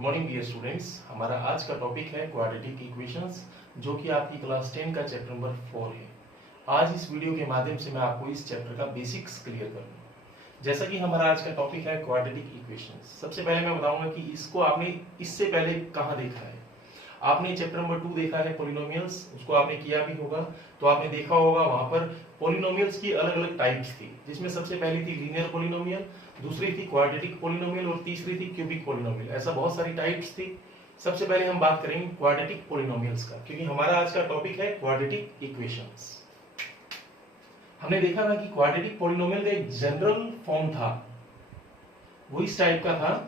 Morning dear students. हमारा आज का टॉपिक है क्वाड्रेटिक इक्वेशंस, जो कि आपकी क्लास 10 का चैप्टर नंबर 4 है। आज इस वीडियो के माध्यम से मैं आपको इस चैप्टर का बेसिक्स क्लियर करूंगा। जैसा कि हमारा आज का टॉपिक है क्वाड्रेटिक इक्वेशंस, सबसे पहले मैं बताऊंगा कि इसको आपने इससे पहले कहाँ देखा है। आपने चैप्टर नंबर 2 देखा है पॉलिनोमियल्स, उसको आपने किया भी होगा, तो आपने देखा होगा वहां पर पॉलिनोमियल्स की अलग अलग टाइप्स थी, जिसमें सबसे पहली थी लीनियर पॉलिनोमियल, दूसरी थी क्वाड्रेटिक पॉलिनोमियल और तीसरी थी क्यूबिक पॉलिनोमियल। ऐसा बहुत सारी टाइप्स थी। सबसे पहले हम बात करेंगे क्वाड्रेटिक पॉलिनोमियल्स का, क्योंकि हमारा आज का टॉपिक है क्वाड्रेटिक इक्वेशंस। हमने देखा था कि क्वाड्रेटिक पॉलिनोमियल का एक जनरल फॉर्म था, वो इस टाइप का था।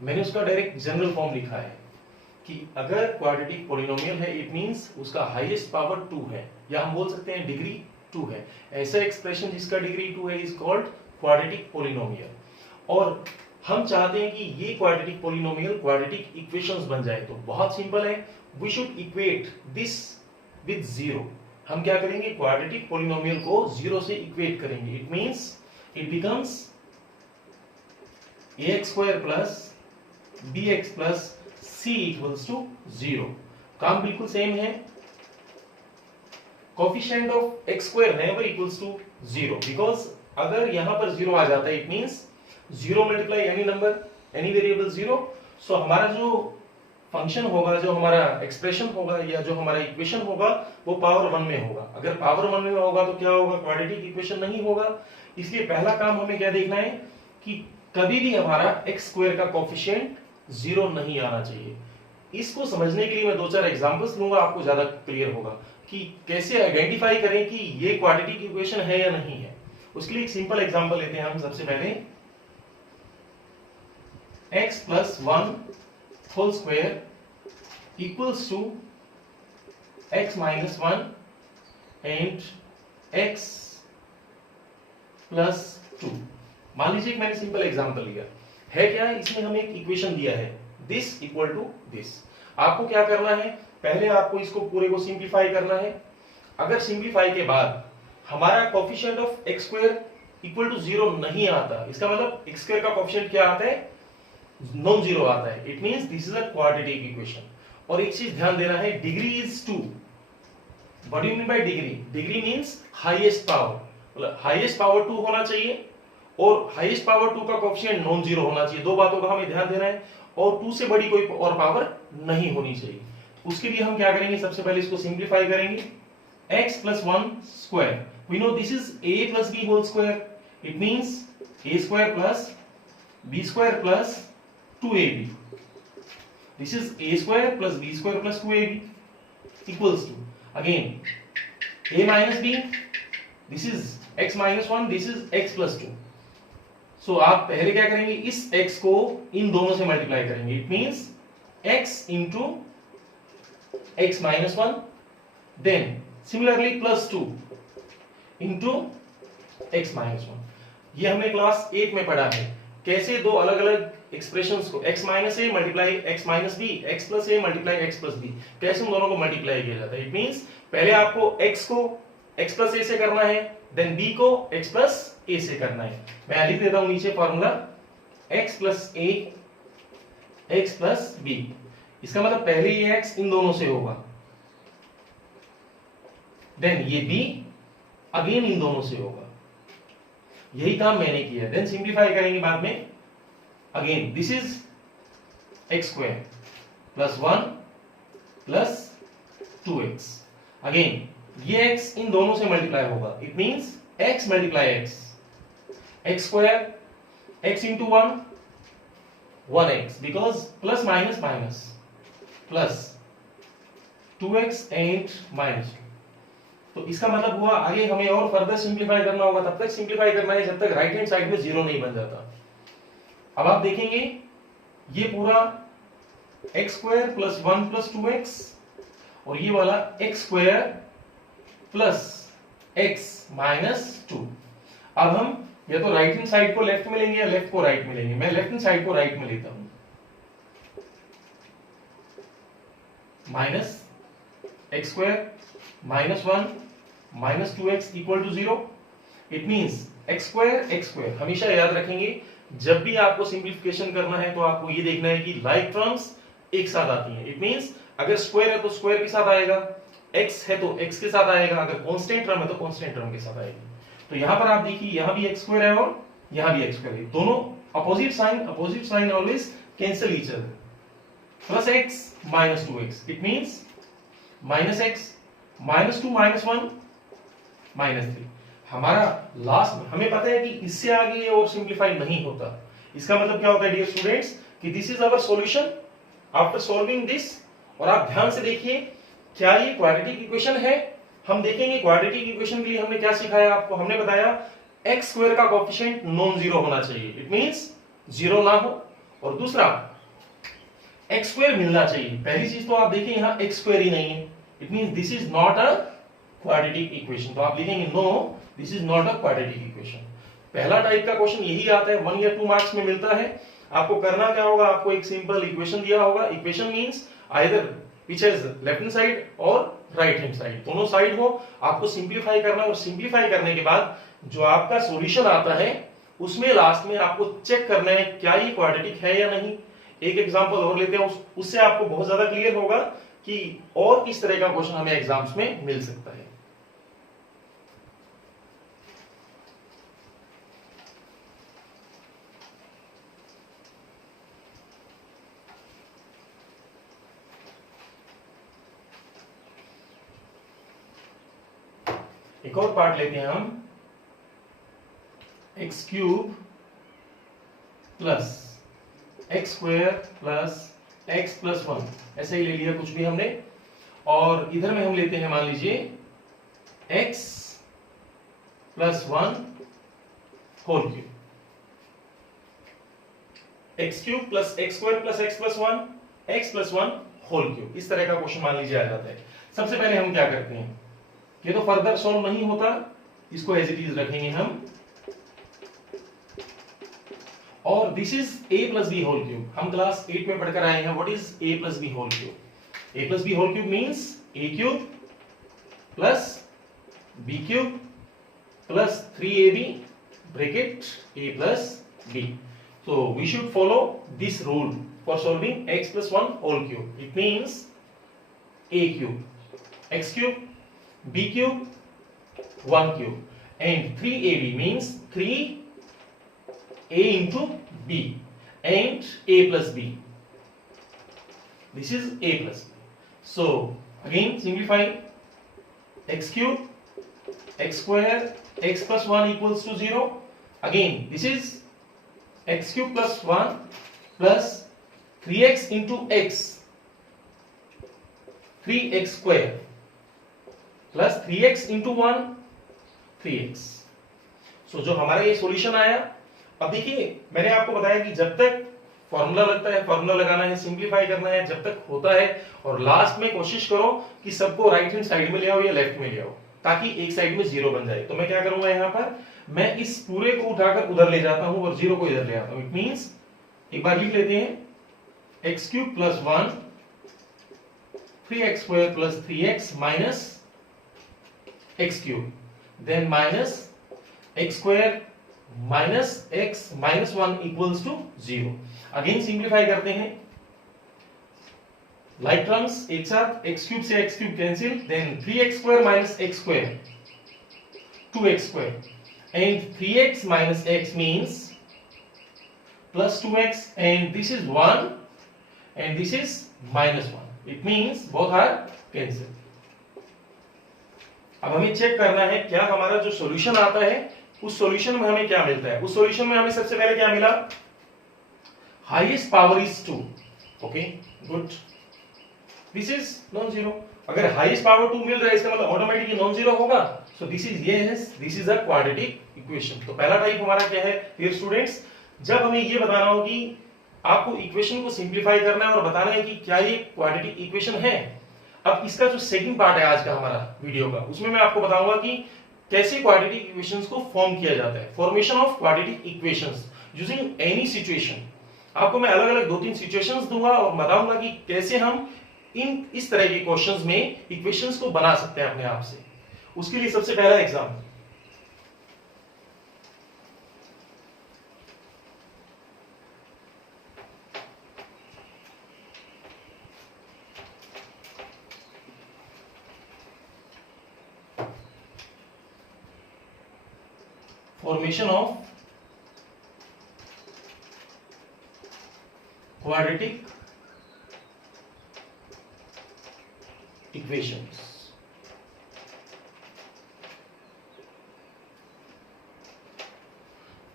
मैंने उसका डायरेक्ट जनरल फॉर्म लिखा है कि अगर क्वाड्रेटिक पॉलिनोमियल है, इट मींस उसका हाईएस्ट पावर 2 है, या हम बोल सकते हैं डिग्री 2 है। ऐसा एक्सप्रेशन जिसका डिग्री 2 है इज कॉल्ड क्वाड्रेटिक पॉलिनोमियल। और हम चाहते हैं कि ये क्वाड्रेटिक पॉलिनोमियल क्वाड्रेटिक इक्वेशंस बन जाए, तो बहुत सिंपल है, we should equate this with zero. हम क्या करेंगे, क्वाड्रेटिक पॉलिनोमियल को जीरो से इक्वेट करेंगे। It means it becomes ax² plus bx plus c equals to 0। काम बिल्कुल सेम है। Coefficient of x² never equals to 0, because अगर यहां पर 0 आ जाता है, it means 0 multiply any number any variable 0। So हमारा जो फंक्शन होगा, जो हमारा एक्सप्रेशन होगा या जो हमारा इक्वेशन होगा, वो पावर 1 में होगा। अगर पावर 1 में होगा तो क्या होगा, क्वाड्रेटिक इक्वेशन नहीं होगा। इसलिए पहला काम हमें क्या देखना है कि कभी भी हमारा x² का कोफिशिएंट 0 नहीं आना चाहिए। इसको समझने के लिए मैं 2-4 एग्जांपल्स लूंगा, आपको ज्यादा क्लियर होगा कि कैसे आइडेंटिफाई करें कि ये क्वाड्रेटिक इक्वेशन है या नहीं है। उसके लिए एक सिंपल एग्जांपल लेते हैं हम। सबसे पहले x plus 1 whole square equals to x minus 1 and x plus 2। मान लीजिए मैंने सिंपल एग्जांपल लिया है। क्या है, इसमें हमें एक इक्वेशन दिया है, दिस इक्वल टू दिस। आपको क्या करना है, पहले आपको इसको पूरे को सिंप्लीफाई करना है। अगर सिंप्लीफाई के बाद हमारा coefficient of x² equal to 0 नहीं आता, इसका मतलब x² का कोफिशिएंट क्या आता है, नॉन जीरो आता है। It means this is a quadratic equation. और एक चीज ध्यान देना है, degree is 2। What do you mean by degree? Degree means highest power, मतलब हाईएस्ट पावर 2 होना चाहिए और हाईएस्ट पावर 2 का कोफिशिएंट नॉन जीरो होना चाहिए। दो बातों का हमें ध्यान देना है, और 2 से बड़ी कोई और पावर नहीं होनी चाहिए। उसके लिए हम क्या करेंगे, सबसे पहले इसको सिंप्लीफाई करेंगे। x plus 1 square, we know this is a plus b whole square. It means a² plus b² plus 2ab। This is a² plus b² plus 2ab equals to again a minus b, this is x minus 1, this is x plus 2। So आप पहले क्या करेंगे, इस x को इन दोनों से multiply करेंगे। It means x into x minus 1, then similarly plus 2 into x minus 1। ये हमने क्लास 8 में पढ़ा है, कैसे दो अलग अलग एक्सप्रेशंस को x minus a multiply x minus b, x plus a multiply x plus b, कैसे उन दोनों को मल्टीप्लाई किया जाता है। इट मींस पहले आपको x को x प्लस a से करना है, देन b को x प्लस a से करना है। मैं लिख देता हूं नीचे formula, x plus a x plus b। इसका मतलब पहले ये x इन दोनों से होगा, देन ये b अगेन इन दोनों से होगा। यही काम मैंने किया। देन सिंप्लीफाई करेंगे बाद में। Again this is x² plus 1 plus 2x। Again ये x इन दोनों से मल्टीप्लाई होगा। It means x multiply x, x² x into 1 1x, because plus minus minus plus 2x and minus. तो इसका मतलब हुआ आगे हमें और फर्दर सिंप्लीफाई करना होगा। तब तक सिंप्लीफाई करना है जब तक राइट हैंड साइड में 0 नहीं बन जाता। अब आप देखेंगे ये पूरा x² प्लस 1 प्लस 2x और ये वाला x² प्लस x माइनस 2। अब हम या तो राइट हैंड साइड को लेफ्ट में लेंगे या लेफ्ट को राइट में लेंगे। मैं लेफ्ट हैंड साइड को राइट में लेता हूं। Minus x² minus 1 minus 2x equal to 0। It means x square हमेशा याद रखेंगे, जब भी आपको सिंप्लीफिकेशन करना है तो आपको ये देखना है कि लाइक टर्म्स एक साथ आती हैं। इट मींस अगर स्क्वायर है तो स्क्वायर के साथ आएगा, एक्स है तो एक्स के साथ आएगा, अगर कांस्टेंट टर्म है तो कांस्टेंट टर्म के साथ आएगी। तो यहां पर आप देखिए, यहां भी एक्स स्क्वायर है और यहां भी एक्स स्क्वायर है, दोनों opposite sign always cancel each other. Plus x minus 2x, it means minus x minus 2 minus 1 minus 3। हमारा लास्ट में हमें पता है कि इससे आगे और सिंप्लीफाई नहीं होता। इसका मतलब क्या होता है डियर स्टूडेंट्स कि this is our solution after solving this. और आप ध्यान से देखिए, क्या ये क्वाड्रेटिक इक्वेशन है? हम देखेंगे क्वाड्रेटिक इक्वेशन के लिए हमने क्या सिखाया आपको। हमने बताया एक्स स्क्वायर का कोएफिशिएंट नॉन जीरो होना चाहिए, इट मींस जीरो ना हो, और दूसरा एक्स स्क्वायर मिलना चाहिए। पहली चीज तो आप देखिए यहाँ एक्स स्क्वायर ही नहीं है, it means this is not a quadratic equation. तो आप लिखेंगे no, this is not a quadratic equation. पहला टाइप का क्वेश्चन यही आता है, 1 या 2 मार्क्स में मिलता है। आपको करना क्या होगा, आपको एक सिंपल इक्वेशन दिया होगा। Equation means either which is left hand side और राइट हैंड साइड, दोनों साइड हो, आपको सिंप्लीफाई करना है। और सिंप्लीफाई करने के बाद जो आपका सॉल्यूशन आता है उसमें लास्ट में आपको चेक करना है क्या ये क्वाड्रेटिक है या नहीं। एक एग्जांपल और लेते हैं, उससे आपको बहुत ज्यादा क्लियर होगा कि और किस तरह का क्वेश्चन हमें एग्जाम्स में मिल सकता है। एक और पार्ट लेते हैं हम, x cube plus x square plus x plus 1, ऐसे ही ले लिया कुछ भी हमने। और इधर में हम लेते हैं, मान लीजिए x plus 1 whole cube, x cube plus x square plus x plus 1, x plus 1 whole cube. इस तरह का क्वेश्चन मान लीजिए आ जाता है। सबसे पहले हम क्या करते हैं, ये तो फर्दर सॉल्व नहीं होता, इसको एज इट इज रखेंगे हम। और this is a plus b whole cube. हम क्लास 8 में पढ़कर आए हैं what is a plus b whole cube. a plus b whole cube means a cube plus b cube plus 3ab bracket a plus b। So we should follow this rule for solving x plus 1 whole cube. It means a cube, x cube, b cube, 1 cube, and 3ab means 3a into b and a plus b. This is a plus b. So again simplify, x cube, x square, x plus 1 equals to 0. Again this is x cube plus 1 plus 3x into x, 3x square plus 3x into 1, 3x. So जो हमारा ये solution आया। अब देखिए मैंने आपको बताया कि जब तक फॉर्मूला लगता है, फॉर्मूला लगाना है, सिंप्लीफाई करना है, जब तक होता है, और लास्ट में कोशिश करो कि सबको राइट हैंड साइड में ले आओ या लेफ्ट में ले आओ, ताकि एक साइड में जीरो बन जाए। तो मैं क्या करूंगा, यहाँ पर मैं इस पूरे को उठाकर उधर ले जाता हूं और जीरो को इधर ले आता हूं। इट मींस एक बार लिख लेते हैं, x cube plus 1, 3x square plus 3x minus x cube, then minus x square minus x minus 1 equals to 0। Again simplify करते हैं, लाइक टर्म्स एक साथ, एक्स क्यूब से x cube cancel, then 3x square minus x square 2x square, and 3x minus x means plus 2x, and this is 1 and this is minus 1. It means both are cancelled. अब हमें check करना है क्या हमारा जो solution आता है उस सॉल्यूशन में हमें क्या मिलता है। उस सॉल्यूशन में हमें सबसे पहले क्या मिला, highest power is 2। Okay good, this is non zero. अगर हाईएस्ट पावर 2 मिल रहा है इसका मतलब ऑटोमेटिकली नॉन जीरो होगा। So this is yes, this is a quadratic equation. तो पहला टाइप हमारा क्या है dear students, जब हमें ये बताना हो कि आपको इक्वेशन को सिंप्लीफाई करना है और बताना है कि क्या ये क्वाड्रेटिक इक्वेशन है। अब इसका जो सेकंड पार्ट है आज का हमारा वीडियो का, उसमें मैं आपको बताऊंगा कि कैसे क्वाड्रेटिक इक्वेशंस को फॉर्म किया जाता है, formation of quadratic equations using any situation. आपको मैं अलग अलग 2-3 सिचुएशंस दूंगा और बताऊंगा कि कैसे हम इस तरह के क्वेश्चंस में इक्वेशंस को बना सकते हैं अपने आप से। उसके लिए सबसे पहला example, formation of quadratic equations.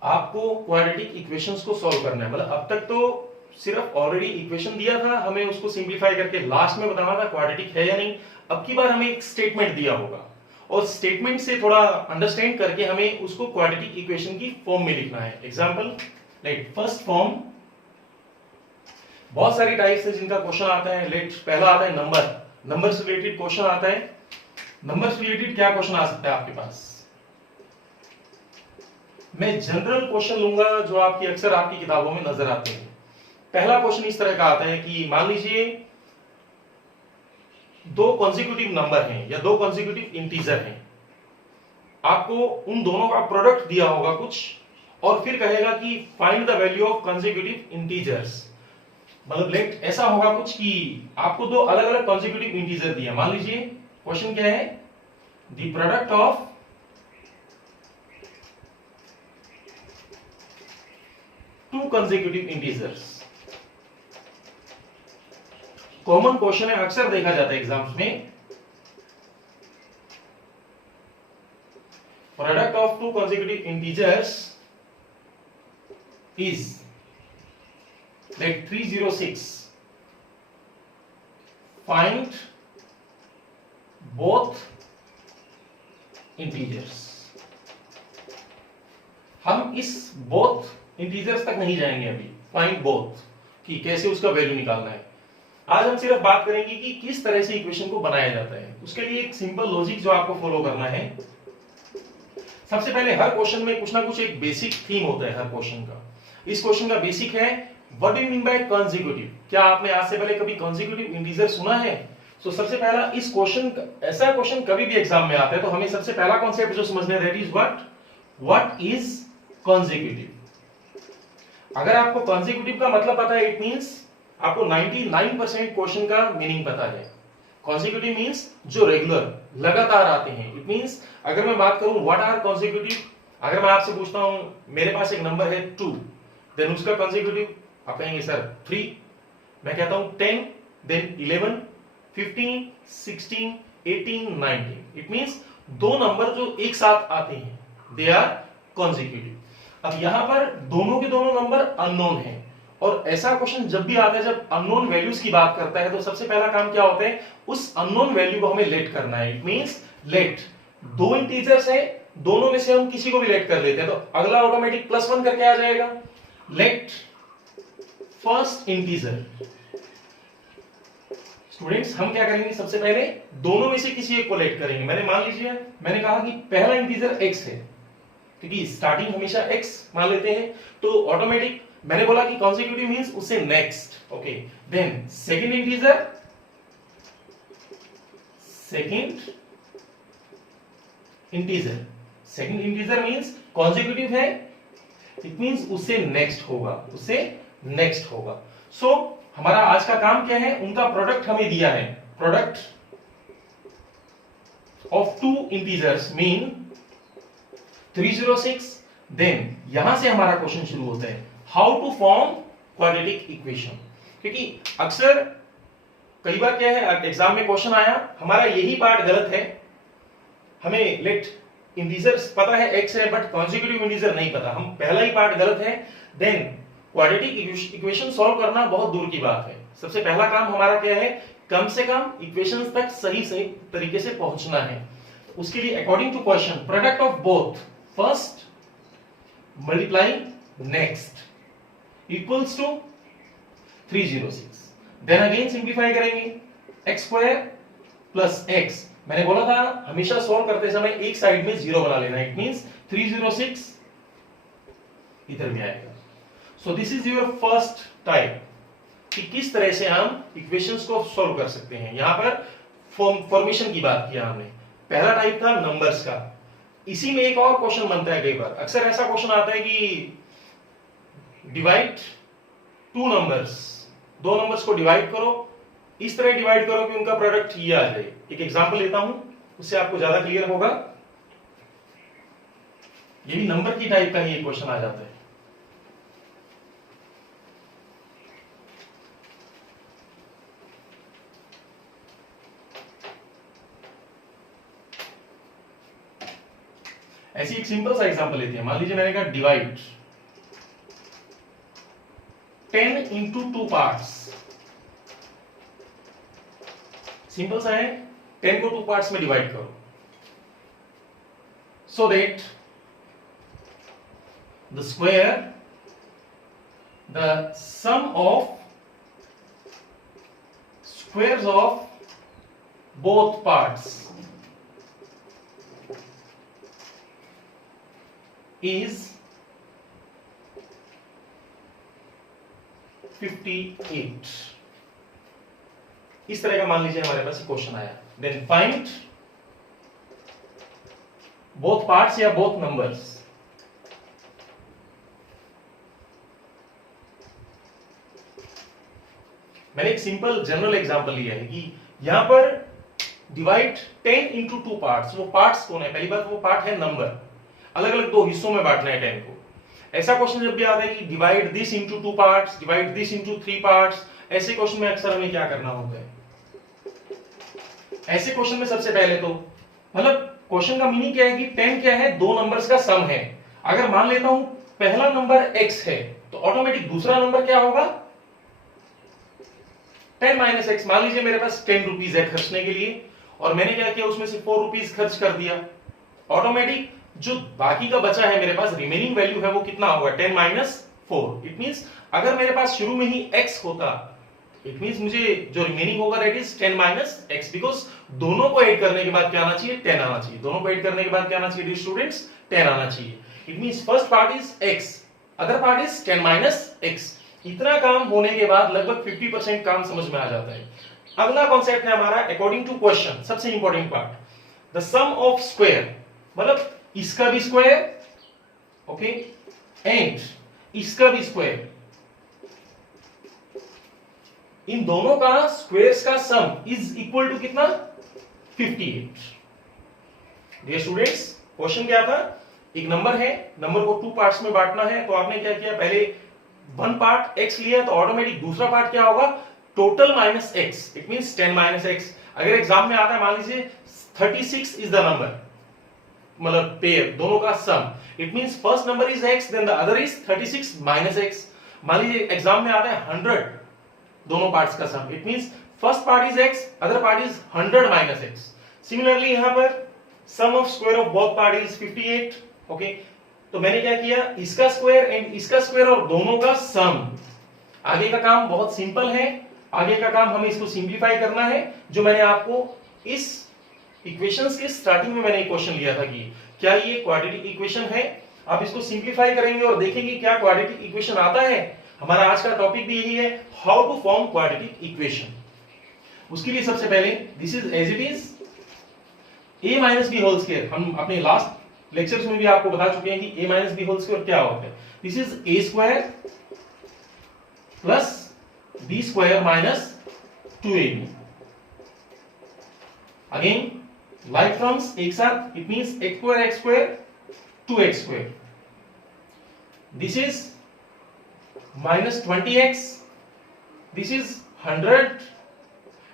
आपको क्वाड्रेटिक इक्वेशंस को सॉल्व करना है। मतलब अब तक तो सिर्फ ऑलरेडी इक्वेशन दिया था, हमें उसको सिंपलीफाई करके लास्ट में बताना था क्वाड्रेटिक है या नहीं। अब की बार हमें एक स्टेटमेंट दिया होगा और स्टेटमेंट से थोड़ा अंडरस्टैंड करके हमें उसको क्वाड्रेटिक इक्वेशन की फॉर्म में लिखना है। एग्जांपल लेट फर्स्ट फॉर्म, बहुत सारी टाइप्स है जिनका क्वेश्चन आता है। लेट पहला आता है नंबर से रिलेटेड क्वेश्चन आता है। नंबर से रिलेटेड क्या क्वेश्चन आ सकता है आपके पास? मैं जनरल क्वेश्चन लूंगा जो आपकी अक्सर आपकी किताबों में नजर आते हैं। पहला क्वेश्चन इस तरह का आता है कि मान लीजिए दो कॉन्जिक्यूटिव नंबर हैं या दो कॉन्जिक्यूटिव इंटीजर हैं, आपको उन दोनों का प्रोडक्ट दिया होगा कुछ और फिर कहेगा कि find the value of consecutive integers. मतलब लेट ऐसा होगा कुछ कि आपको दो अलग अलग कॉन्जिक्यूटिव इंटीजर दिए। मान लीजिए क्वेश्चन क्या है, the product of two consecutive integers. Common question है, अक्सर देखा जाता है एग्जाम्स में। Product of two consecutive integers is let 306, find both integers. हम इस बोथ इंटीजर्स तक नहीं जाएंगे अभी, फाइंड बोथ कि कैसे उसका वैल्यू निकालना है। आज हम सिर्फ बात करेंगे कि किस तरह से इक्वेशन को बनाया जाता है। उसके लिए एक सिंपल लॉजिक जो आपको फॉलो करना है। सबसे पहले हर क्वेश्चन में कुछ ना कुछ एक बेसिक थीम होता है हर क्वेश्चन का। इस क्वेश्चन का बेसिक है what do you mean by consecutive. क्या आपने आज से पहले कभी कॉन्जिक्यूटिव इंटीजर सुना है? तो सबसे पहला इस क्वेश्चन, ऐसा क्वेश्चन कभी भी एग्जाम में आता है तो हमें सबसे पहला कॉन्सेप्ट जो समझना है that is what is consecutive. अगर आपको कॉन्जिक्यूटिव का मतलब पता है, इट मींस आपको 99% क्वेश्चन का मीनिंग पता है। कॉन्जिक्यूटिव मींस जो रेगुलर लगातार आते हैं। इट मींस अगर मैं बात करूं व्हाट आर कॉन्जिक्यूटिव, अगर मैं आपसे पूछता हूं मेरे पास एक नंबर है 2, देन उसका कॉन्जिक्यूटिव आप कहेंगे सर 3। मैं कहता हूं 10, देन 11, 15, 16, 18, 19। इट मींस दो नंबर जो एक साथ आते हैं दे आर कॉन्जिक्यूटिव। अब यहां पर दोनों के दोनों नंबर अननोन हैं और ऐसा क्वेश्चन जब भी आता है जब अननोन वैल्यूज की बात करता है तो सबसे पहला काम क्या होता है, उस अननोन वैल्यू को हमें लेट करना है। इट मींस लेट, दो इंटीजर्स है, दोनों में से हम किसी को भी लेट कर लेते हैं तो अगला ऑटोमेटिक +1 करके आ जाएगा। Let first integer. स्टूडेंट्स हम क्या करेंगे, सबसे पहले दोनों में से किसी एक को लेट करेंगे। मैंने कहा कि पहला इंटीजर x है क्योंकि स्टार्टिंग हमेशा x मान लेते हैं तो ऑटोमेटिक मैंने बोला कि कॉन्जिक्यूटिव मींस उससे next. Okay, then second integer, second integer means consecutive है, इट मींस उससे नेक्स्ट होगा। सो हमारा आज का काम क्या है, उनका प्रोडक्ट हमें दिया है। Product of two integers mean 306। Then यहां से हमारा क्वेश्चन शुरू होता है, how to form quadratic equation. क्योंकि अक्सर कई बार क्या है एग्जाम में क्वेश्चन आया, हमारा यही पार्ट गलत है। हमें लेट इंटीजर्स पता है x है बट कॉन्जिक्यूटिव इंटीजर नहीं पता, हम पहला ही पार्ट गलत है। देन क्वाड्रेटिक इक्वेशन सॉल्व करना बहुत दूर की बात है। सबसे पहला काम हमारा क्या है, कम से कम इक्वेशंस तक सही तरीके से पहुंचना है। उसके लिए according to question product of both first multiply next equals to 306। Then again simplify करेंगे, x² प्लस x। मैंने बोला था हमेशा सॉल्व करते समय एक साइड में 0 बना लेना। इट मींस 306 इधर में आएगा। So this is your first type कि किस तरह से हम इक्वेशंस को सॉल्व कर सकते हैं। यहां पर फॉर्मेशन की बात किया हमने। पहला टाइप था नंबर्स का। इसी में एक और क्वेश्चन बनता है कई बार, अक्सर ऐसा क्वेश्चन आता है कि डिवाइड टू नंबर्स, दो नंबर्स को डिवाइड करो, इस तरह डिवाइड करो कि उनका प्रोडक्ट ये आ जाए। एक एग्जांपल लेता हूं, उससे आपको ज्यादा क्लियर होगा। ये भी नंबर की टाइप का ही क्वेश्चन आ जाता है। ऐसी एक सिंपल सा एग्जांपल लेते हैं। मान लीजिए मैंने कहा डिवाइड 10 इंटू 2 पार्ट्स। सिंपल सा है, 10 को 2 पार्ट्स में डिवाइड करो so that the square the sum of squares of both parts is 58। इस तरह का मान लीजिए हमारे पास क्वेश्चन आया। देन फाइंड बोथ पार्ट्स या बोथ नंबर्स। मैंने एक सिंपल जनरल एग्जांपल लिया है कि यहां पर डिवाइड 10 इंटू 2 पार्ट्स। वो पार्ट्स कौन है? पहली बात वो पार्ट है नंबर, अलग अलग दो हिस्सों में बांटना है 10 को। ऐसा क्वेश्चन जब भी आता है कि divide this into 2 parts, divide this into 3 parts, ऐसे क्वेश्चन में अक्सर हमें क्या करना होता है? ऐसे क्वेश्चन में सबसे पहले तो मतलब क्वेश्चन का मीनिंग क्या है कि 10 क्या है? दो नंबर्स का सम है। अगर मान लेता हूं पहला नंबर x है तो ऑटोमेटिक दूसरा नंबर क्या होगा? 10 माइनस एक्स। मान लीजिए मेरे पास 10 रुपीज है खर्चने के लिए और मैंने क्या किया, उसमें से 4 रुपीज खर्च कर दिया। ऑटोमेटिक जो बाकी का बचा है मेरे पास रिमेनिंग वैल्यू है वो कितना होगा? 10 माइनस 4। इट मींस अगर मेरे पास शुरू में ही x होता, इट मींस मुझे जो रिमेनिंग होगा that is 10 minus x, because दोनों को ऐड करने के बाद क्या आना चाहिए? 10 आना चाहिए। दोनों को ऐड करने के बाद क्या आना चाहिए डियर स्टूडेंट्स? 10 आना चाहिए। It means first part is x, other part is 10 minus x। इतना काम होने के बाद लगभग 50% काम समझ में आ जाता है। अगला कॉन्सेप्ट है हमारा अकॉर्डिंग टू क्वेश्चन, सबसे important part, the sum of square. मतलब इसका भी स्क्वायर, ओके, एंड इसका भी स्क्वायर, इन दोनों का स्क्वायर्स का सम इज इक्वल टू कितना? 58। डियर स्टूडेंट्स, क्वेश्चन क्या था? एक नंबर है, नंबर को 2 पार्ट्स में बांटना है, तो आपने क्या किया? पहले 1 पार्ट x लिया तो ऑटोमेटिक दूसरा पार्ट क्या होगा? Total minus x। It means 10 minus x। अगर एग्जाम में आता है मान लीजिए 36 इज द नंबर, मतलब पेयर दोनों का sum, it means first number is x then the other is 36 minus x। मान लीजिए एग्जाम में आता है 100 दोनों पार्ट्स का sum, it means first part is x, other part is 100 minus x। Similarly यहां पर sum of square of both part is 58। Okay, तो मैंने क्या किया? इसका स्क्वायर एंड इसका स्क्वायर और दोनों का सम। आगे का काम बहुत सिंपल है, आगे का काम हमें इसको सिंप्लीफाई करना है। जो मैंने आपको इस इक्वेशंस के स्टार्टिंग में मैंने एक क्वेश्चन लिया था कि क्या ये क्वाड्रेटिक इक्वेशन है? आप इसको सिंप्लीफाई करेंगे और देखेंगे क्या क्वाड्रेटिक इक्वेशन आता है। हमारा आज का टॉपिक भी यही है, how to form quadratic equation. उसके लिए सबसे पहले this is as it is a minus b whole square. हम अपने लास्ट लेक्चर्स में भी आपको बता चुके हैं कि a minus b whole square क्या होता है। This is a square plus b square minus 2ab। Again like terms एक साथ, it means x square 2x square. This is minus 20x, this is 100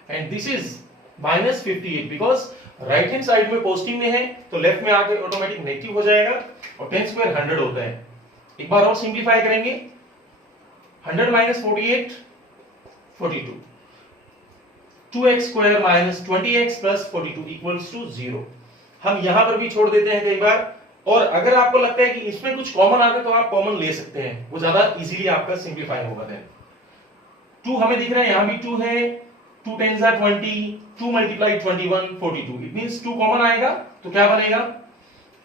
and this is minus 58। Because right hand side में positive में है तो left में आकर automatic negative हो जाएगा और 10 स्क्वायर 100 होता है। एक बार और सिंप्लीफाई करेंगे, 100 minus 48 42, 2x square minus 20x plus 42 equals to 0। हम यहां पर भी छोड़ देते हैं कई बार, और अगर आपको लगता है कि इसमें कुछ कॉमन आ गए तो आप कॉमन ले सकते हैं, वो ज्यादा इजीली आपका सिंप्लीफाई होगा। देन 2 हमें दिख रहा है, यहां भी 2 है, 2 10s are 20, 2 multiply 21 42। It means 2 common आएगा तो क्या बनेगा?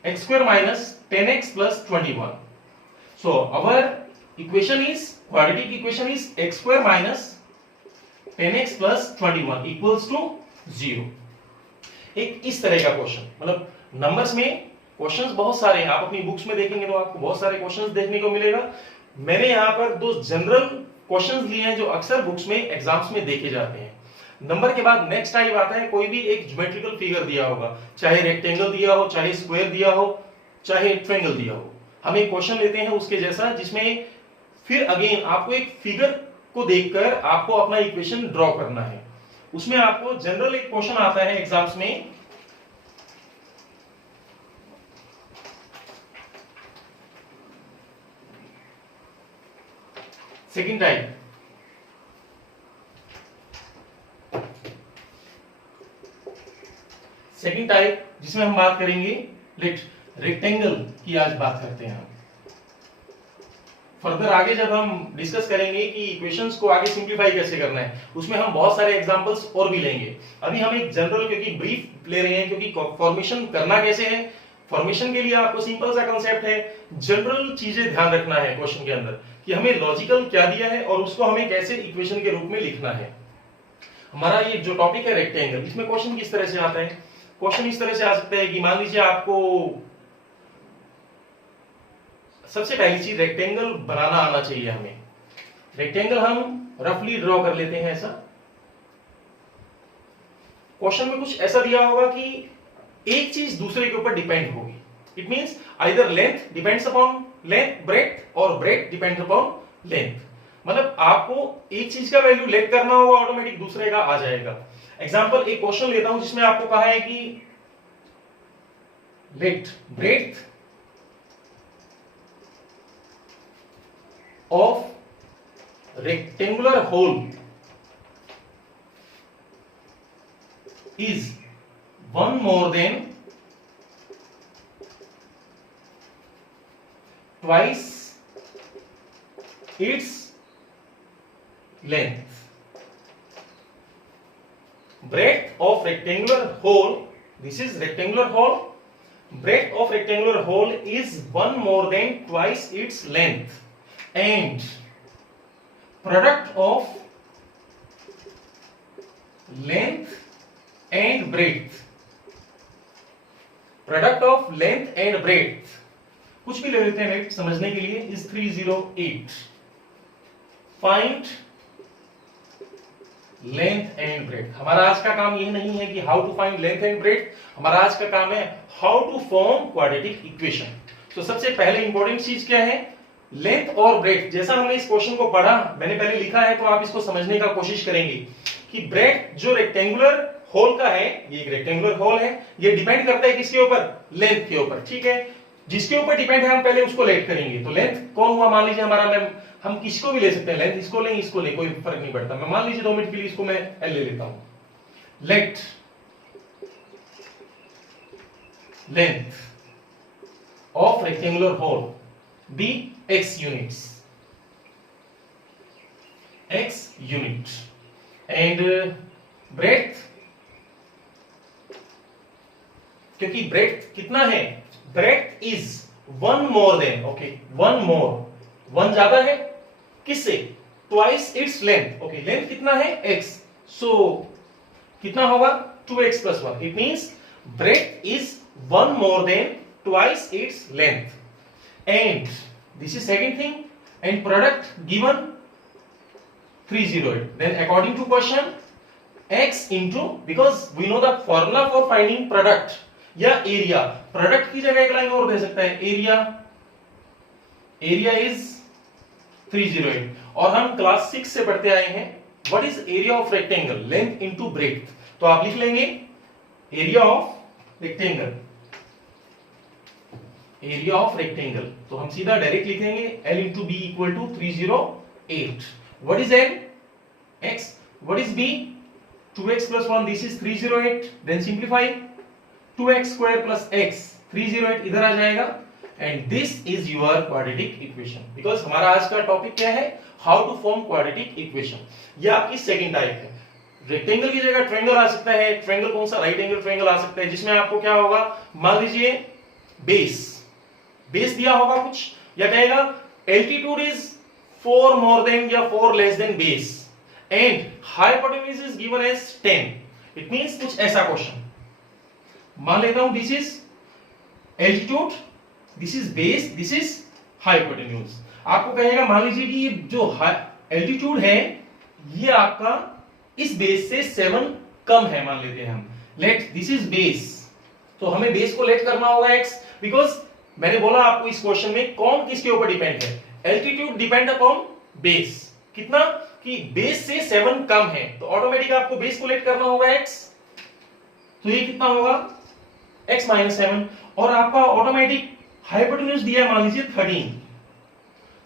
x square minus 10x plus 21। So our equation is, quadratic equation is x square minus 10x plus 21 equals to 0। एक इस तरह का क्वेश्चन, मतलब नंबर्स में क्वेश्चंस बहुत सारे हैं, आप अपनी बुक्स में देखेंगे तो आपको बहुत सारे क्वेश्चंस देखने को मिलेगा। मैंने यहां पर 2 जनरल क्वेश्चंस लिए हैं जो अक्सर बुक्स में एग्जाम्स में देखे जाते हैं। नंबर के बाद नेक्स्ट टाइप आता है कोई भी एक ज्योमेट्रिकल फिगर दिया होगा, चाहे रेक्टेंगल दिया हो, चाहे स्क्वायर दिया हो, चाहे ट्रायंगल दिया हो, हम एक क्वेश्चन लेते हैं उसके जैसा, जिसमें फिर अगेन आपको एक फिगर को देखकर आपको अपना इक्वेशन ड्रॉ करना है। उसमें आपको जनरल एक क्वेश्चन आता है एग्जाम्स में, सेकंड टाइप, जिसमें हम बात करेंगे रेक्टेंगल की, आज बात करते हैं हम। फर्दर आगे जब हम डिस्कस करेंगे कि इक्वेशंस को आगे सिंप्लीफाई कैसे करना है, उसमें हम बहुत सारे एग्जांपल्स और भी लेंगे। अभी हम एक जनरल, क्योंकि ब्रीफ ले रहे हैं, क्योंकि फॉर्मेशन करना कैसे है, फॉर्मेशन के लिए आपको सिंपल सा कांसेप्ट है, जनरल चीजें ध्यान रखना है क्वेश्चन के अंदर कि हमें लॉजिकल क्या दिया है और उसको हमें कैसे इक्वेशन के रूप में लिखना है। हमारा ये जो टॉपिक है रेक्टेंगल, इसमें क्वेश्चन किस तरह से आता है, क्वेश्चन इस तरह से आ सकता है कि मान लीजिए आपको सबसे पहली चीज रेक्टेंगल बनाना आना चाहिए हमें। रेक्टेंगल हम रफली ड्रॉ कर लेते हैं ऐसा। क्वेश्चन में कुछ ऐसा दिया होगा कि एक चीज दूसरे के ऊपर डिपेंड होगी। It means either length depends upon length, breadth, और ब्रेथ डिपेंड्स अपॉन लेंथ। मतलब आपको एक चीज का वैल्यू लेट करना होगा, ऑटोमेटिक दूसरे का आ जाएगा। एग्जांपल एक क्वेश्चन लेता हूं जिसमें आपको कहा है कि let breadth of rectangular hole is one more than twice its length. Breadth of rectangular hole, this is rectangular hole, breadth of rectangular hole is one more than twice its length. And product of length and breadth, product of length and breadth, कुछ भी ले लेते हैं समझने के लिए, is 308. Find length and breadth. हमारा आज का काम ये नहीं है कि how to find length and breadth, हमारा आज का काम है how to form quadratic equation. तो सबसे पहले इंपॉर्टेंट चीज क्या है, लेंथ और ब्रेथ। जैसा हमने इस क्वेश्चन को पढ़ा, मैंने पहले लिखा है, तो आप इसको समझने का कोशिश करेंगे कि ब्रेथ जो रेक्टेंगुलर होल का है, ये एक रेक्टेंगुलर होल है, ये डिपेंड करता है किसके ऊपर, लेंथ के ऊपर। ठीक है, जिसके ऊपर डिपेंड है हम पहले उसको लेट करेंगे। तो लेंथ कौन हुआ, मान लीजिए हमारा, मैं हम किसको भी ले सकते हैं, लेंथ इसको लें इसको लें, कोई फर्क नहीं पड़ता। मैं मान लीजिए 2 मिनट के लिए इसको मैं एल ले लेता हूं। Let length of rectangular hole be x units, x unit, and breadth, क्योंकि breadth कितना है, breadth is one more than, okay, one more, one ज्यादा है किससे, twice its length, okay, length कितना है x, so कितना होगा 2x plus 1, it means breadth is one more than twice its length. And this is second thing, and product given 308. Then according to question, x into, because we know the formula for finding product या area, product की जगह एक line और दे सकता है, area is 308. और हम class 6 से पढ़ते आए हैं what is area of rectangle, length into breadth. तो आप लिख लेंगे area of rectangle, area of rectangle. तो हम सीधा डायरेक्ट लिखेंगे L into B equal to 308. What is L? X. What is B? 2x plus 1, this is 308. Then simplify, 2x square plus x, 308 इधर आ जाएगा, and this is your quadratic equation. Because हमारा आज का टॉपिक क्या है, how to form quadratic equation. ये आपकी सेकंड टाइप है। रेक्टेंगल की जगह ट्रायंगल आ सकता है। ट्रायंगल कौन सा, राइट एंगल ट्रायंगल आ सकता है, जिसमें आपको क्या होगा, मान लीजिए बेस दिया होगा कुछ, या कहेगा एल्टीट्यूड इज 4 मोर देन या 4 less than base and hypotenuse is given as 10. It means कुछ ऐसा क्वेश्चन मान लेता हूं, this is altitude, this is base, this is hypotenuse. आपको कहेगा मान लीजिए कि ये जो एल्टीट्यूड है ये आपका इस बेस से 7 कम है, मान लेते हैं हम। लेट दिस इज बेस, तो हमें बेस को लेट करना होगा x, बिकॉज मैंने बोला आपको इस क्वेश्चन में कौन किसके ऊपर डिपेंड है, एल्टीट्यूड डिपेंड अपॉन बेस, कितना कि बेस से 7 कम है तो ऑटोमेटिक आपको बेस को लेट करना होगा x, तो ये कितना होगा x माइनस 7, और आपका ऑटोमेटिक हाइपोटेन्यूज दिया है मान लीजिए 13।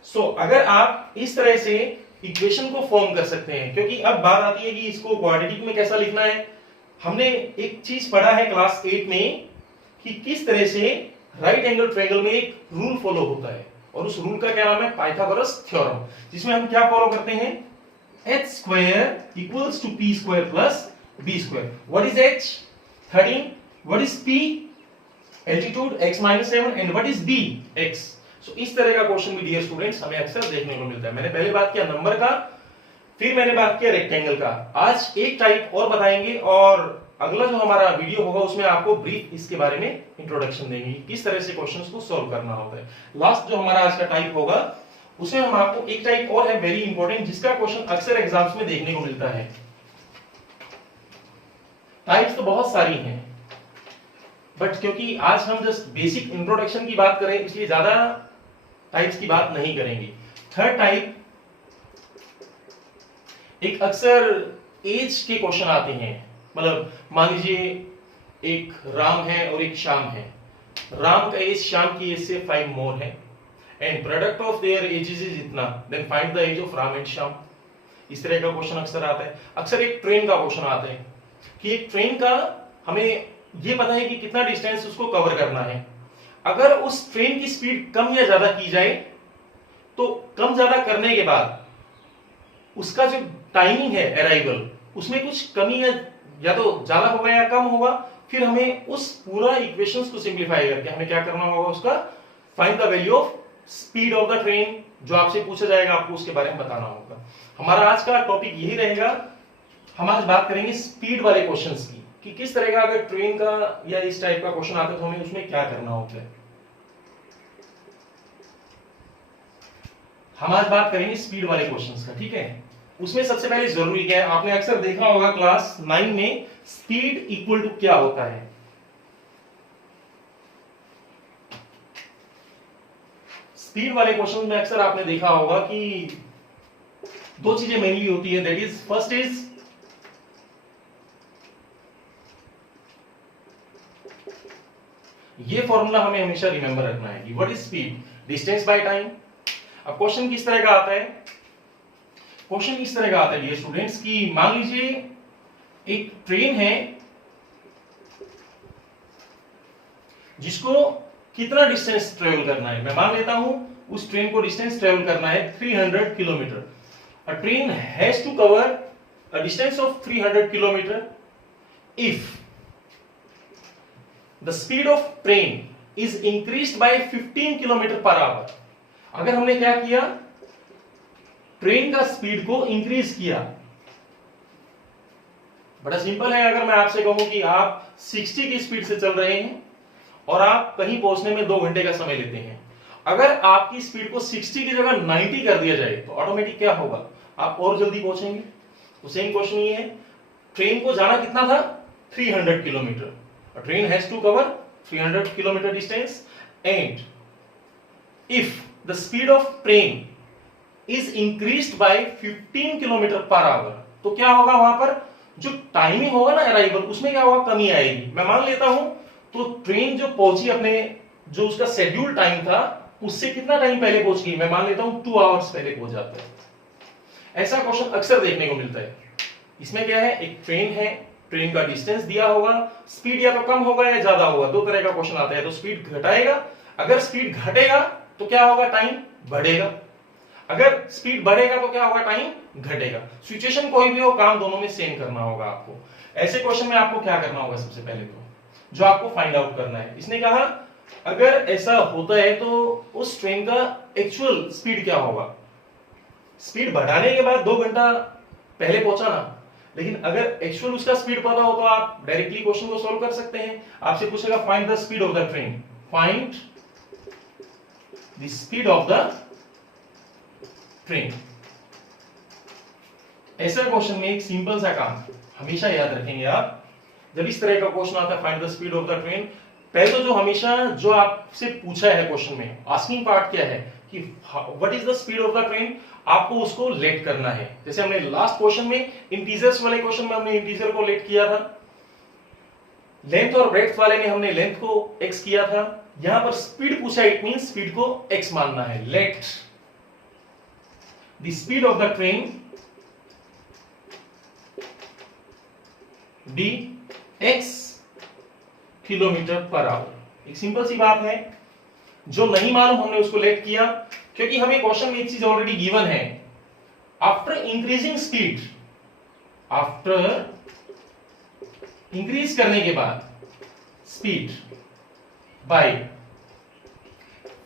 सो अगर आप इस तरह से इक्वेशन को फॉर्म कर सकते हैं, क्योंकि अब बात आती है कि इसको क्वाड्रेटिक में कैसा लिखना है। हमने एक चीज पढ़ा है क्लास 8 में कि किस तरह से राइट एंगल ट्रायंगल में एक रूल फॉलो होता है, और उस रूल का क्या नाम है, पाइथागोरस थ्योरम, जिसमें हम क्या फॉलो करते हैं, h square equals to p square plus b square. What is h, 13, what is p, altitude x minus 7, and what is b, x। So इस तरह का क्वेश्चन भी डियर स्टूडेंट्स हमें अक्सर देखने को मिलता है। मैंने पहले बात किया नंबर का, फिर मैंने बात किया रेक्टेंगल का, आज एक टाइप और बताएंगे, और अगला जो हमारा वीडियो होगा उसमें आपको ब्रीफ इसके बारे में इंट्रोडक्शन देंगे, किस तरह से क्वेश्चंस को सॉल्व करना होता है। लास्ट जो हमारा आज का टाइप होगा उसमें हम आपको एक टाइप और है वेरी इंपॉर्टेंट, जिसका क्वेश्चन अक्सर एग्जाम्स में देखने को मिलता है। टाइप्स तो बहुत सारी हैं, बट क्योंकि आज हम जस्ट बेसिक इंट्रोडक्शन की बात करें इसलिए ज्यादा टाइप्स की बात नहीं करेंगे। थर्ड टाइप, एक अक्सर एज के क्वेश्चन आते हैं, मतलब मान लीजिए एक राम है और एक श्याम है, राम का एज श्याम की एज से 5 मोर है, and product of their ages is इतना, then find the age of Ram and Shyam. इस तरह का क्वेश्चन अक्सर आता है। अक्सर एक ट्रेन का क्वेश्चन आता है कि एक ट्रेन का हमें ये पता है कि कितना डिस्टेंस उसको कवर करना है, अगर उस ट्रेन की स्पीड कम या ज्यादा की जाए तो कम ज्यादा करने के बाद उसका जो टाइमिंग है अराइवल उसमें कुछ कमी या तो ज्यादा होगा या कम होगा, फिर हमें उस पूरा इक्वेशंस को सिंप्लीफाई करके हमें क्या करना होगा, उसका find the value of speed of the train, जो आपसे पूछा जाएगा आपको उसके बारे में बताना होगा। हमारा आज का टॉपिक यही रहेगा। हम आज बात करेंगे स्पीड वाले क्वेश्चंस की, कि किस तरह का अगर ट्रेन का या इस टाइप का क्वेश्चन आता है तो हमें उसमें क्या करना होता है। हम आज बात करेंगे स्पीड वाले क्वेश्चंस का, ठीक है। उसमें सबसे पहले जरूरी क्या है, आपने अक्सर देखा होगा क्लास 9 में स्पीड इक्वल टू क्या होता है। स्पीड वाले क्वेश्चन में अक्सर आपने देखा होगा कि दो चीजें मेनली होती है, दैट इज फर्स्ट इज ये फॉर्मूला हमें हमेशा रिमेंबर रखना है कि what is speed, distance by time. अब क्वेश्चन किस तरह का आता है, क्वेश्चन इस तरह का आता है डियर स्टूडेंट्स कि मान लीजिए एक ट्रेन है जिसको कितना डिस्टेंस ट्रेवल करना है, मैं मान लेता हूं उस ट्रेन को डिस्टेंस ट्रेवल करना है 300 kilometre. A train has to cover a distance of 300 kilometre if the speed of train is increased by 15 kilometre per hour. अगर हमने क्या किया, ट्रेन का स्पीड को इंक्रीज किया, बड़ा सिंपल है। अगर मैं आपसे कहूं कि आप 60 की स्पीड से चल रहे हैं और आप कहीं पहुंचने में 2 घंटे का समय लेते हैं, अगर आपकी स्पीड को 60 की जगह 90 कर दिया जाए तो ऑटोमेटिक क्या होगा, आप और जल्दी पहुंचेंगे। तो सेम क्वेश्चन ये है, ट्रेन को जाना कितना था 300 kilometre, a train has to cover 300 kilometer distance, and if the speed of train is increased by 15 kilometer per hour, तो क्या होगा, वहां पर जो टाइमिंग होगा ना अराइवल, उसमें क्या होगा, कमी आएगी। मैं मान लेता हूं तो ट्रेन जो पहुंची अपने जो उसका शेड्यूल टाइम था उससे कितना टाइम पहले पहुंच गई, मैं मान लेता हूं 2 आवर्स पहले पहुंच जाता है। ऐसा क्वेश्चन अक्सर देखने को मिलता है। इसमें क्या है, एक ट्रेन है, ट्रेन का डिस्टेंस दिया होगा, स्पीड या तो कम होगा या ज्यादा होगा, दो तरह का क्वेश्चन आता है। तो स्पीड घटाएगा, अगर स्पीड घटेगा तो क्या होगा, टाइम बढ़ेगा, अगर स्पीड बढ़ेगा तो क्या होगा, टाइम घटेगा। सिचुएशन कोई भी हो, काम दोनों में सेम करना होगा आपको। ऐसे क्वेश्चन में आपको क्या करना होगा, सबसे पहले तो जो आपको फाइंड आउट करना है, इसने कहा अगर ऐसा होता है तो उस ट्रेन का एक्चुअल स्पीड क्या होगा। स्पीड बढ़ाने के बाद 2 घंटा पहले पहुंचाना, लेकिन अगर एक्चुअल उसका स्पीड पता हो तो आप डायरेक्टली क्वेश्चन को सॉल्व कर सकते हैं। आपसे पूछेगा find the speed of the train, find the speed of the train. ऐसा क्वेश्चन में एक सिंपल सा काम हमेशा याद रखेंगे आप, जब इस तरह का क्वेश्चन आता है find the speed of the train, पहले तो जो हमेशा जो आपसे पूछा है क्वेश्चन में, आस्किंग पार्ट क्या है कि what is the speed of the train, आपको उसको लेट करना है। जैसे हमने लास्ट क्वेश्चन में इंटीजर्स वाले क्वेश्चन में हमने इंटीजर को लेट किया था, लेंथ और ब्रेड्थ वाले में हमने लेंथ को x किया था। यहां पर स्पीड पूछा, इट मींस स्पीड को x मानना है। Let the speed of the train be x kilometre per hour. एक सिंपल सी बात है, जो नहीं मालूम हमने उसको लेट किया, क्योंकि हमें क्वेश्चन में एक चीज ऑलरेडी गिवन है। After increasing speed, after increase करने के बाद speed by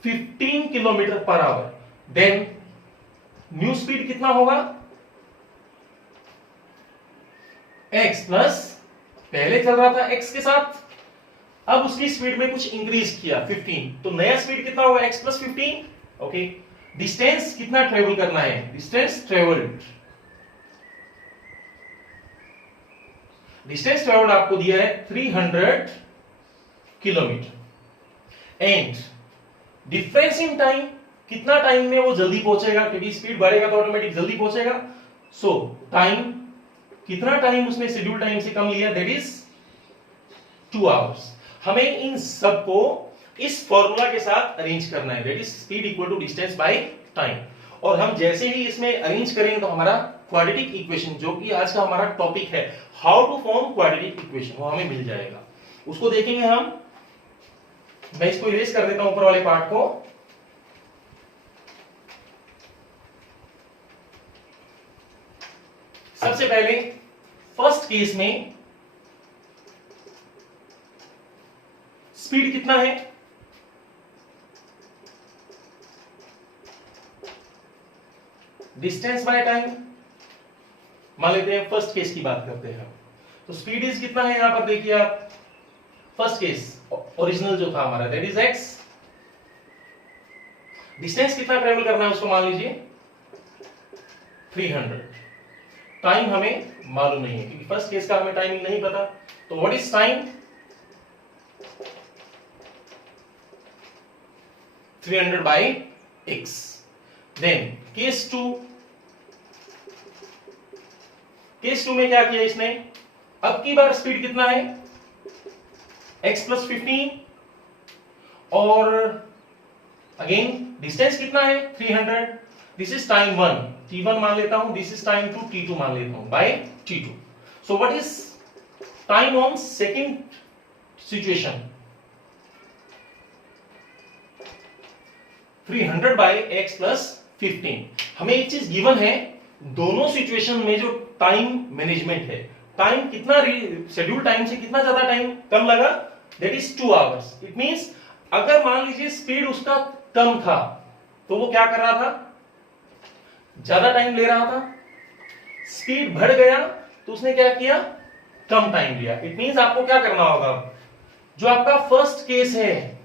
15 kilometre per hour, then new speed कितना होगा, x प्लस, पहले चल रहा था x के साथ, अब उसकी स्पीड में कुछ इंक्रीज किया 15, तो नया स्पीड कितना होगा x प्लस 15। ओके, डिस्टेंस कितना ट्रेवल करना है, डिस्टेंस ट्रेवल्ड, डिस्टेंस ट्रेवल्ड आपको दिया है 300 kilometre. And difference in time, कितना टाइम में वो जल्दी पहुंचेगा, क्योंकि स्पीड बढ़ेगा तो ऑटोमेटिक जल्दी पहुंचेगा। सो टाइम, कितना टाइम उसने शेड्यूल टाइम से कम लिया, दैट इज 2 आवर्स। हमें इन सबको इस फॉर्मूला के साथ अरेंज करना है, that is speed equal to distance by time. और हम जैसे ही इसमें अरेंज करेंगे तो हमारा क्वाड्रेटिक इक्वेशन, जो कि आज का हमारा टॉपिक है, how to form quadratic equation, वो हमें मिल जाएगा। उसको देखेंगे हम। मैं इसको इरेज कर देता हूं ऊपर वाले पार्ट को। सबसे पहले फर्स्ट केस में स्पीड कितना है, डिस्टेंस बाय टाइम, मान लेते हैं फर्स्ट केस की बात करते हैं। तो स्पीड इज कितना है, यहां पर देखिए आप, फर्स्ट केस ओरिजिनल जो था हमारा, दैट इज x। डिस्टेंस कितना ट्रेवल करना है उसको मान लीजिए 300। टाइम हमें मालूम नहीं है, क्योंकि फर्स्ट केस का हमें टाइमिंग नहीं पता। तो what is time, 300 by x। Then case 2, case 2 में क्या किया इसने, अब की बार स्पीड कितना है, x प्लस 15, और अगेन डिस्टेंस कितना है 300। दिस इज टाइम 1, t1 मान लेता हूं, दिस इज टाइम 2, t2 मान लेता हूं, by t2। So what is time on second situation, 300 by x plus 15। हमें एक चीज गिवन है, दोनों सिचुएशन में जो टाइम मैनेजमेंट है, टाइम कितना शेड्यूल टाइम से कितना ज्यादा टाइम कम लगा, that is 2 hours. It means अगर मान लीजिए स्पीड उसका कम था तो वो क्या कर रहा था, ज्यादा टाइम ले रहा था। स्पीड बढ़ गया तो उसने क्या किया, कम टाइम लिया। इट मींस आपको क्या करना होगा, जो आपका फर्स्ट केस है,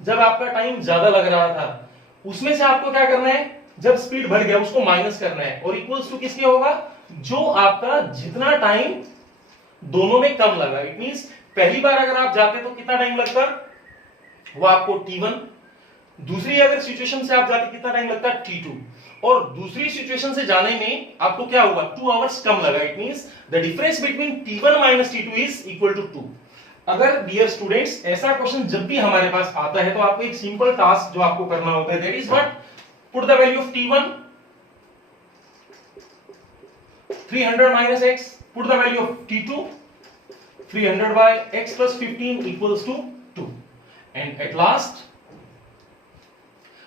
जब आपका टाइम ज्यादा लग रहा था, उसमें से आपको क्या करना है, जब स्पीड बढ़ गया उसको माइनस करना है, और इक्वल्स टू किसके होगा, जो आपका जितना टाइम दोनों में कम लगा। इट मींस पहली बार अगर आप जाते तो कितना टाइम लगता, वो आपको t1, दूसरी अगर सिचुएशन से आप जाते कितना टाइम लगता है t2, और दूसरी सिचुएशन से जाने में आपको क्या हुआ, 2 आवर्स कम लगा। It means the difference between t1 minus t2 is equal to 2। अगर डियर स्टूडेंट्स ऐसा क्वेश्चन जब भी हमारे पास आता है तो आपको एक सिंपल टास्क जो आपको करना होता है, that is what, put the value of t1, 300 minus x, put the value of t2, 300 by x plus 15 equals to 2, and at last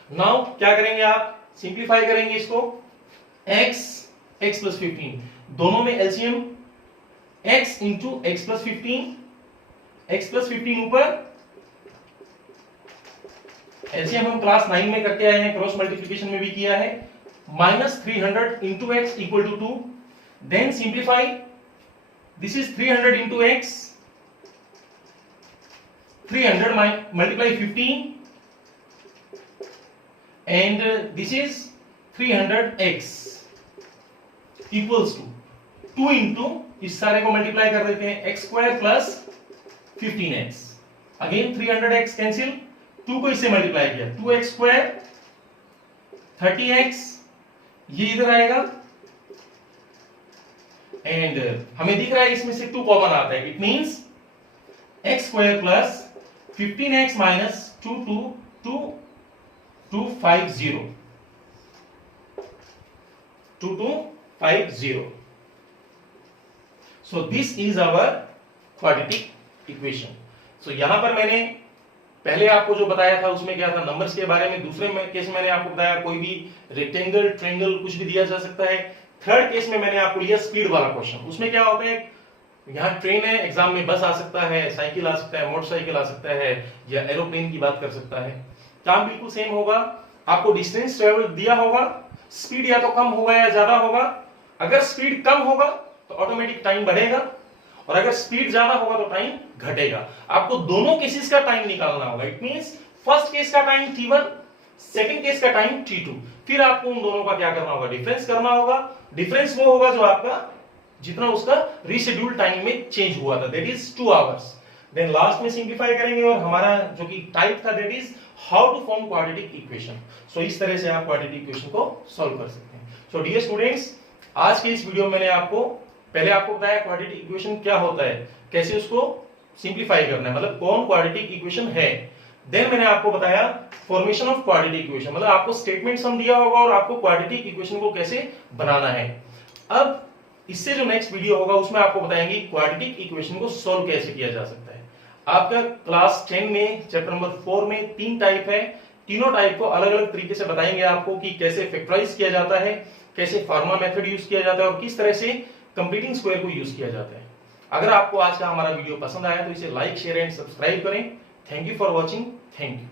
now क्या करेंगे आप, सिंप्लीफाई करेंगे इसको, x plus 15, दोनों में LCM, x into x plus 15, x plus 15 ऊपर, LCM हम class 9 में करके आए हैं, क्रॉस मल्टीप्लिकेशन में भी किया है, minus 300 into x equal to 2, then simplify, this is 300 into x, 300 multiply 15, and this is 300x equals to 2 into, इस सारे को मल्टीप्लाई कर देते हैं, x square plus 15x, again 300x cancel, 2 को इससे मल्टीप्लाई किया, 2x स्क्वायर 30x, ये इधर आएगा एंड हमें दिख रहा है इसमें से 2 कॉमन आता है, it means x square plus 15x minus 2250 2250. So this is our quadratic equation. So यहां पर मैंने पहले आपको जो बताया था उसमें क्या था, नंबर्स के बारे में। दूसरे केस में मैंने आपको बताया कोई भी रेक्टेंगल, ट्रायंगल कुछ भी दिया जा सकता है। थर्ड केस में मैंने आपको लिया स्पीड वाला क्वेश्चन। उसमें क्या होता है, यहाँ ट्रेन है, एग्जाम में बस आ सकता है, साइकिल आ सकता है, मोटरसाइकिल आ सकता है, या एरोप्लेन की बात कर सकता है। काम बिल्कुल सेम होगा, आपको डिस्टेंस ट्रेवल दिया होगा, स्पीड या तो कम होगा या ज्यादा होगा। अगर स्पीड कम होगा तो ऑटोमेटिक टाइम बढ़ेगा, और अगर स्पीड ज्यादा होगा तो टाइम घटेगा। आपको दोनों केसेस का टाइम निकालना होगा। इट मींस फर्स्ट केस का टाइम t1, सेकंड केस का टाइम t2। फिर आपको उन दोनों का क्या करना होगा, डिफरेंस करना होगा। डिफरेंस वो होगा जो आपका जितना उसका रीशेड्यूल टाइम में चेंज हुआ था, that is 2 hours. Then last में सिंप्लीफाई करेंगे, और हमारा जो कि टाइप था that is how to form quadratic equation. So इस तरह से आप क्वाड्रेटिक इक्वेशन को सॉल्व कर सकते हैं। सो डियर स्टूडेंट्स, आज के इस वीडियो में मैंने आपको पहले आपको बताया क्वाड्रेटिक इक्वेशन क्या होता है, कैसे उसको सिंप्लीफाई करना है, मतलब कौन क्वाड्रेटिक इक्वेशन है। देन मैंने आपको बताया फॉर्मेशन ऑफ क्वाड्रेटिक इक्वेशन, मतलब आपको स्टेटमेंट सम दिया होगा और आपको क्वाड्रेटिक इक्वेशन को कैसे बनाना है। अब इससे जो नेक्स्ट वीडियो होगा उसमें आपको बताएंगे क्वाड्रेटिक इक्वेशन को सॉल्व कैसे किया जा सकता है। आपका क्लास 10 में चैप्टर नंबर 4 में 3 टाइप है, तीनों टाइप को अलग अलग तरीके से बताएंगे आपको कि कैसे फैक्टराइज किया जाता है, कैसे फार्मा मेथड यूज किया जाता है, और किस तरह से कंप्लीटिंग स्क्वायर को यूज किया जाता है। अगर आपको आज का हमारा वीडियो पसंद आया तो इसे लाइक, शेयर एंड सब्सक्राइब करें। Thank you for watching. Thank you.